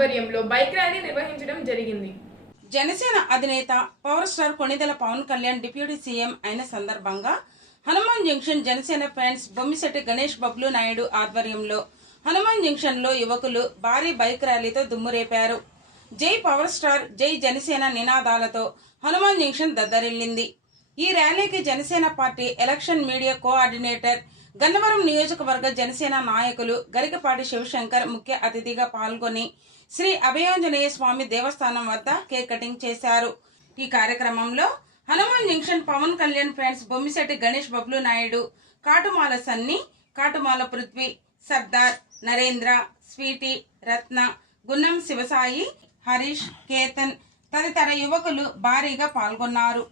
ఆధ్వర్యంలో bike rally నిర్వహించడం జరిగింది. జనసేన అధినేత power star Konidela Pawan Kalyan deputy CM అయిన సందర్భంగా హనుమాన్ జంక్షన్ జనసేన ఫ్యాన్స్ బొమ్మిశెట్టి గణేష్ బబ్లు నాయుడు ఆధ్వర్యంలో హనుమాన్ జంక్షన్ లో యువకులు భారీ బైక్ ర్యాలీతో దుమ్మురేపారు. జై పవర్ స్టార్, జై జనసేన నినాదాలతో హనుమాన్ జంక్షన్ దద్దరిల్లింది. ఈ ర్యాలీకి Janasena party election media coordinator, Gannavaram నియోజకవర్గ జనసేన నాయకులు గరికపాటి శివశంకర్ ముఖ్య అతిథిగా పాల్గొని శ్రీ అభయాంజనేయ స్వామి దేవస్థానం వద్ద కేక్ కటింగ్ చేశారు. ఈ కార్యక్రమంలో హనుమాన్ జంక్షన్ పవన్ కళ్యాణ్ ఫ్రెండ్స్ బొమ్మిశెట్టి గణేష్ బబ్లు నాయుడు, కాటుమాల సన్ని, కాటుమాల పృథ్వీ, సర్దార్, నరేంద్ర, స్వీటీ, రత్న, గున్నం శివసాయి, హరీష్, కేతన్ తదితర యువకులు భారీగా పాల్గొన్నారు.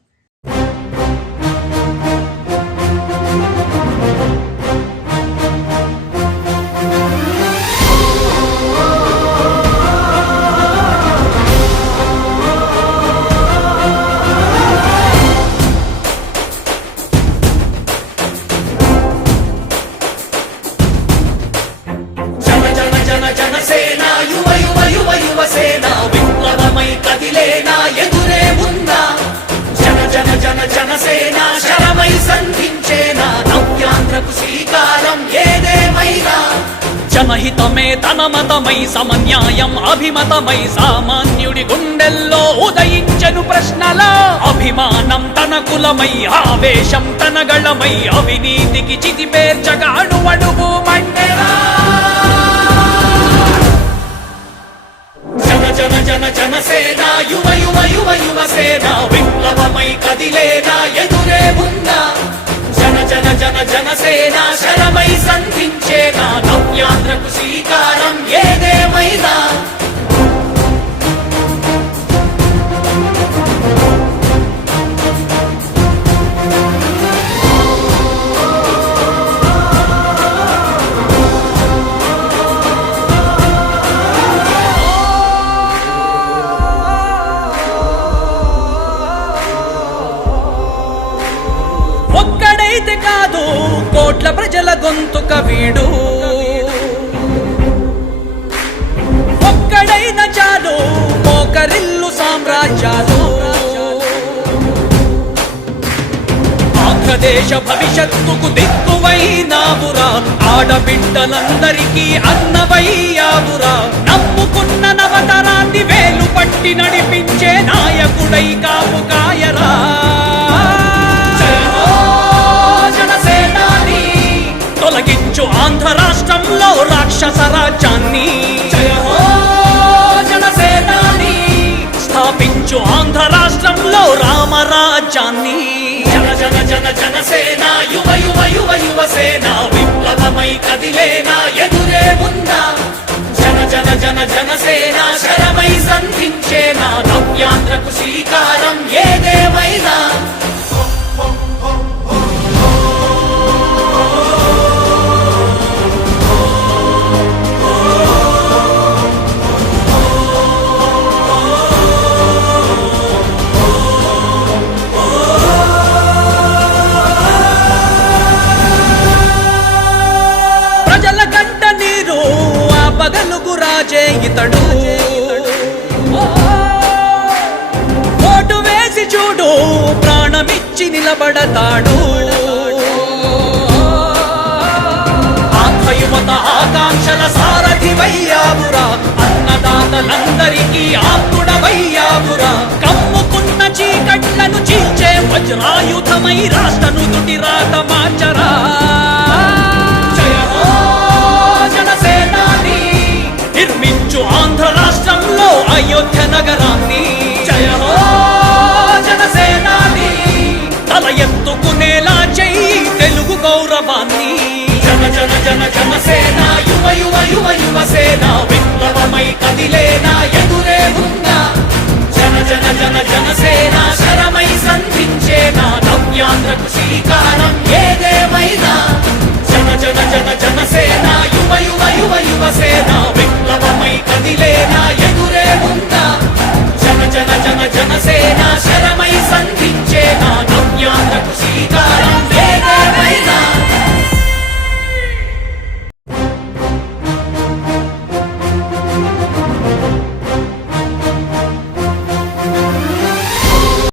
జనసేన యువ యువ యువ యువసేన విప్లవమై కదిలేనా ఎదురే ఉందా. జన జన జన జనసేన శరమై సంధించేనా నవ్యాంధ్రకు శ్రీకారం ఏదేమైనా. జనహితమే తన మతమై సమన్యాయం అభిమతమై సామాన్యుడి గుండెల్లో ఉదయించెను ప్రశ్నల అభిమానం తన కులమై ఆవేశం తన గళమై అవినీతికి చితిపేర్చగా అడువడుగు మండెరా. జన జన జనసేన యువ యువ యువ యువసేన విప్లవమై కదిలేనా ఎదురే ఉందా. జన జన జన జనసేన శరమై సంధించేనా నవ్యాంధ్రకు శ్రీకారం ఏదేమైనా. ఒక్కడైతే కాదు కోట్ల ప్రజల గొంతుక వీడు, ఒక్కడైన చాలు మోకరిల్లు సామ్రాజ్యాలు. ఆంధ్రదేశ భవిష్యత్తుకు దిక్కువైనావురా, ఆడబిడ్డలందరికీ అన్నవయ్యావురా. నమ్ముకున్న నవతరాన్ని వేలు పట్టి నడిపించే నాయకుడై కాపు కాయరా. తొలగించు ఆంధ్ర రాష్ట్రంలో రాక్షస రాజ్యాన్ని, జనసేనాని స్థాపించు ఆంధ్ర రాష్ట్రంలో రామరాజ్యాన్ని. జన జన జన జనసేన యువ యువ యువ యువసేన విప్లవమై కదిలేనా ఎదురే ఉందా. జన జన జన జనసేన శరమై సంధించేనా నవ్యాంధ్రకు శ్రీకారం ఏదేమైనా. రాజే ఇతడు ఓటు వేసి చూడు ప్రాణమిచ్చి నిలబడతాడు. ఆత్మయువత ఆకాంక్షల సారథివయ్యావురా, అన్నదాతలందరికీ ఆత్ముడవయ్యావురా. కమ్ముకున్న చీకట్లను చీల్చే వజ్రాయుధమై రాష్ట్రను తుటి రాత మార్చరా. నిర్మించు ఆంధ్ర రాష్ట్రంలో అయోధ్య నగరాన్ని. జయ హో జనసేనాని తల ఎత్తుకునేలా చెయ్యి తెలుగు గౌరవాన్ని. జన జన జన జనసేన యువ యువ యువ యువసేన విప్లవమై కదిలేనా ఎదురే ఉందా. జన జన జన జనసేన